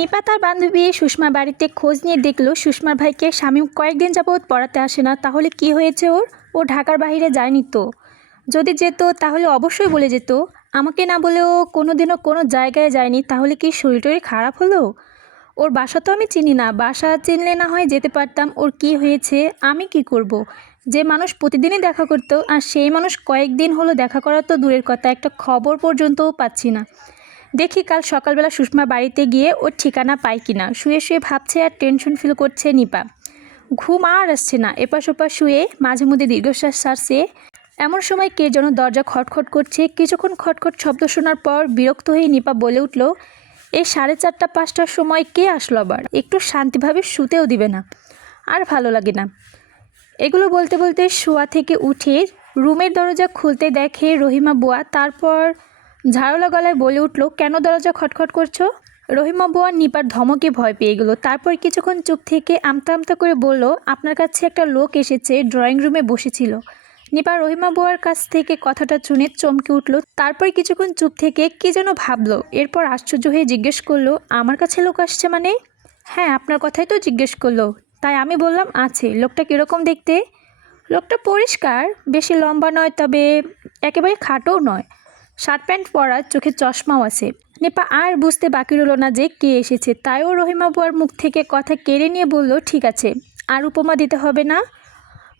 নিপা তার বান্ধবী সুষমার বাড়িতে খোঁজ নিয়ে দেখল সুষমার ভাইকে স্বামী কয়েকদিন যাবৎ পড়াতে আসে না। তাহলে কি হয়েছে ওর? ও ঢাকার বাইরে যায়নি তো। যদি যেত তাহলে অবশ্যই বলে যেত। আমাকে না বলেও কোনো দিনও কোনো জায়গায় যায়নি। তাহলে কি শরীর টরীর খারাপ হলো? ওর বাসা তো আমি চিনি না। বাসা চিনলে না হয় যেতে পারতাম। ওর কি হয়েছে? আমি কি করব। যে মানুষ প্রতিদিনই দেখা করতো, আর সেই মানুষ কয়েকদিন হলো দেখা করা তো দূরের কথা। একটা খবর পর্যন্তও পাচ্ছি না। দেখি কাল সকালবেলা সুষমা বাড়িতে গিয়ে ওর ঠিকানা পাই কিনা। শুয়ে শুয়ে ভাবছে আর টেনশন ফিল করছে নিপা। ঘুম আর আসছে না। এপাশ ওপাশ শুয়ে মাঝে মধ্যে দীর্ঘশ্বাস ছাড়ছে। এমন সময় কে যেন দরজা খটখট করছে। কিছুক্ষণ খটখট শব্দ শোনার পর বিরক্ত হয়ে নিপা বলে উঠল, এই সাড়ে চারটা, পাঁচটার সময় কে আসলো আবার? একটু শান্তিভাবে শুতেও দিবে না। আর ভালো লাগে না। এগুলো বলতে বলতে শোয়া থেকে উঠে রুমের দরজা খুলতে দেখে রহিমা বুয়া, তারপর ঝাড়লা গলায় বলে উঠল, কেন দরজা খটখট করছ? রহিমা বুয়া নিপার ধমকে ভয় পেয়ে গেল। তারপর কিছুক্ষণ চুপ থেকে আমতা আমতা করে বলল, আপনার কাছে একটা লোক এসেছে, ড্রয়িং রুমে বসেছিল। নিপা রহিমা বুয়ার কাছ থেকে কথাটা শুনে চমকে উঠল। তারপর কিছুক্ষণ চুপ থেকে কি যেন ভাবলো। এরপর আশ্চর্য হয়ে জিজ্ঞেস করল, আমার কাছে লোক আসছে মানে? হ্যাঁ আপনার কথাই তো জিজ্ঞেস করল। তাই আমি বললাম, আছে। লোকটা কীরকম দেখতে? লোকটা পরিষ্কার, বেশি লম্বা নয়, তবে একেবারে খাটোও নয়। শার্ট প্যান্ট পরা চোখে চশমাও আছে। নেপা আর বুঝতে বাকি রইল না যে কে এসেছে। তাইও রহিমা বুয়ার মুখ থেকে কথা কেড়ে নিয়ে বলল, ঠিক আছে, আর উপমা দিতে হবে না।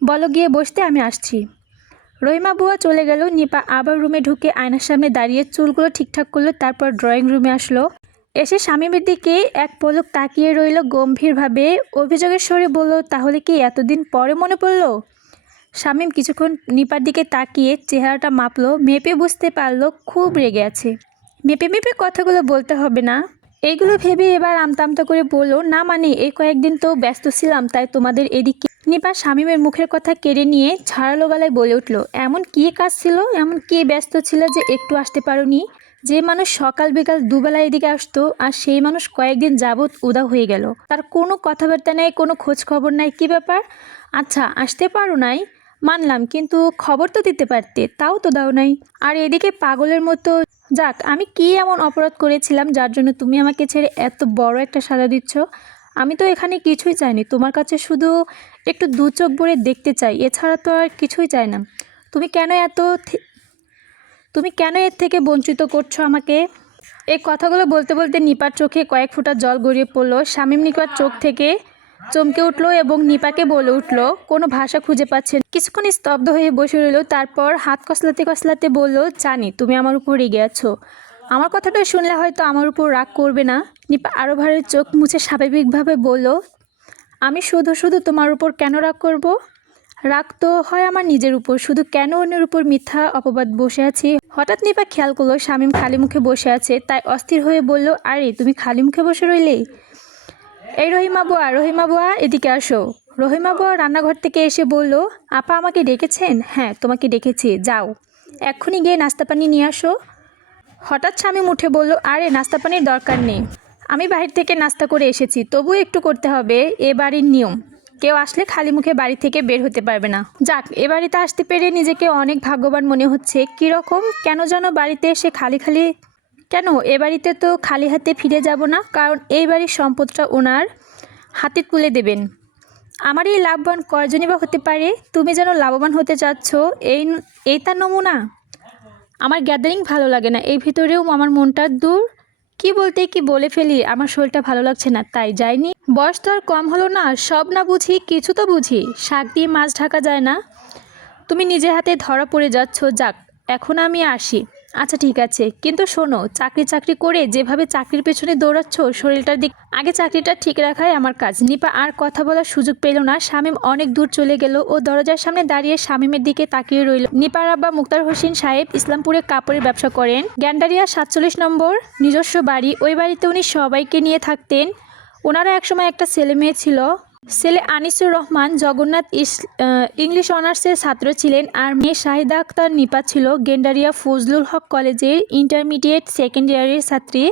বলো, গিয়ে বসতে, আমি আসছি। রহিমা বুয়া চলে গেল। নিপা আবার রুমে ঢুকে আয়নার সামনে দাঁড়িয়ে চুলগুলো ঠিকঠাক করল, তারপর ড্রয়িং রুমে আসলো। এসে স্বামীমের দিকে এক পলক তাকিয়ে রইল, গম্ভীরভাবে। অভিযোগের স্বরে বলল, তাহলে কি এতদিন পরে মনে পড়ল? শামীম কিছুক্ষণ নিপার দিকে তাকিয়ে চেহারাটা মাপলো, মেপে বুঝতে পারল খুব রেগে আছে। মেপে মেপে কথাগুলো বলতে হবে না। এইগুলো ভেবে এবার আমতা আমতা করে বলল, না মানে এই কয়েকদিন তো ব্যস্ত ছিলাম, তাই তোমাদের এদিকে নিপা শামীমের মুখের কথা কেড়ে নিয়ে ছাড়ালো গলায় বলে উঠল, এমন কী কাজ ছিল? এমন কী ব্যস্ত ছিল যে একটু আসতে পারোনি? যে মানুষ সকাল বিকাল দুবেলা এদিকে আসতো, আর সেই মানুষ কয়েকদিন যাবৎ উদা হয়ে গেল। তার কোনো কথাবার্তা নেই, কোনো খোঁজ খবর নাই, কী ব্যাপার? আচ্ছা আসতে পারো নাই? মানলাম, কিন্তু খবর তো দিতে পারতে, তাও তো দাও নাই। আর এদিকে পাগলের মতো, যাক, আমি কি এমন অপরাধ করেছিলাম যার জন্য তুমি আমাকে ছেড়ে এত বড় একটা সাজা দিচ্ছ? আমি তো এখানে কিছুই চাইনি, তোমার কাছে শুধু একটু দু চোখ ভরে দেখতে চাই, এছাড়া তো আর কিছুই চাই না। তুমি কেন এত তুমি কেন এর থেকে বঞ্চিত করছ আমাকে? এই কথাগুলো বলতে বলতে নিপার চোখে কয়েক ফোঁটা জল গড়িয়ে পড়ল, শামীম নিপার চোখ থেকে। চমকে উঠল এবং নিপাকে বলে উঠল, কোনো ভাষা খুঁজে পাচ্ছে। কিছুক্ষণ স্তব্ধ হয়ে বসে রইল, তারপর হাত কসলাতে কসলাতে বলল, জানি, তুমি আমার উপর রেগে আছো। আমার কথাটা শুনলে হয়তো আমার উপর রাগ করবে না। নিপা আরও ভারের চোখ মুছে স্বাভাবিকভাবে বলল, আমি শুধু শুধু তোমার উপর কেন রাগ করব? রাগ তো হয় আমার নিজের উপর, শুধু কেন অন্যের উপর মিথ্যা অপবাদ বসে আছি? হঠাৎ নিপা খেয়াল করল, শামীম খালি মুখে বসে আছে, তাই অস্থির হয়ে বলল, আরে, তুমি খালি মুখে বসে রইলে এই রহিমা বুয়া রহিমা বুয়া, এদিকে আসো। রহিমা বুয়া রান্নাঘর থেকে এসে বলল, আপা আমাকে ডেকেছেন? হ্যাঁ তোমাকে ডেকেছি, যাও। এক্ষুনি গিয়ে নাস্তা পানি নিয়ে আসো। হঠাৎ স্বামী উঠে বলল, আরে, নাস্তা পানির দরকার নেই। আমি বাহির থেকে নাস্তা করে এসেছি তবু একটু করতে হবে, এ বাড়ির নিয়ম। কেউ আসলে খালি মুখে বাড়ি থেকে বের হতে পারবে না। যাক, এ বাড়িতে আসতে পেরে নিজেকে অনেক ভাগ্যবান মনে হচ্ছে। কীরকম কেন যেন বাড়িতে এসে খালি খালি কেন? এ বাড়িতে তো খালি হাতে ফিরে যাব না, কারণ এই বাড়ির সম্পদটা ওনার হাতে তুলে দেবেন। আমার এই লাভবান কয়জনই বা হতে পারে? তুমি যেন লাভবান হতে চাচ্ছ, এই এই তার নমুনা। আমার গ্যাদারিং ভালো লাগে না, এই ভিতরেও আমার মনটা দূর। কি বলতে কি বলে ফেলি, আমার শরীরটা ভালো লাগছে না, তাই যাইনি। বয়স তো আর কম হলো না, সব না বুঝি, কিছু তো বুঝি। শাক দিয়ে মাছ ঢাকা যায় না। তুমি নিজে হাতে ধরা পড়ে যাচ্ছ, যাক, এখন আমি আসি। আচ্ছা ঠিক আছে। কিন্তু শোনো, চাকরি চাকরি করে যেভাবে চাকরির পেছনে দৌড়াচ্ছ, শরীরটার দিক, আগে চাকরিটা ঠিক রাখাই আমার কাজ। নিপা আর কথা বলার সুযোগ পেল না। শামীম অনেক দূর চলে গেল ও দরজার সামনে দাঁড়িয়ে শামীমের দিকে তাকিয়ে রইল। নিপার আব্বা মুক্তার হোসেন সাহেব ইসলামপুরে কাপড়ের ব্যবসা করেন। গ্যান্ডারিয়া সাতচল্লিশ নম্বর, নিজস্ব বাড়ি। ওই বাড়িতে উনি সবাইকে নিয়ে থাকতেন। ওনারা একসময় একটা ছেলে মেয়ে ছিল। ছেলে আনিসুর রহমান জগন্নাথ ইংলিশ অনার্সের ছাত্র ছিলেন আর মেয়ে শাহিদা আক্তার নিপা ছিল গেন্ডারিয়া ফজলুল হক কলেজের ইন্টারমিডিয়েট সেকেন্ড ইয়ারের ছাত্রী।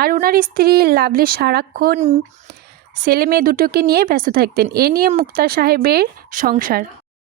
আর ওনার স্ত্রী লাভলি সারাক্ষণ ছেলে মেয়ে দুটোকে নিয়ে ব্যস্ত থাকতেন। এ নিয়ে মুক্তার সাহেবের সংসার।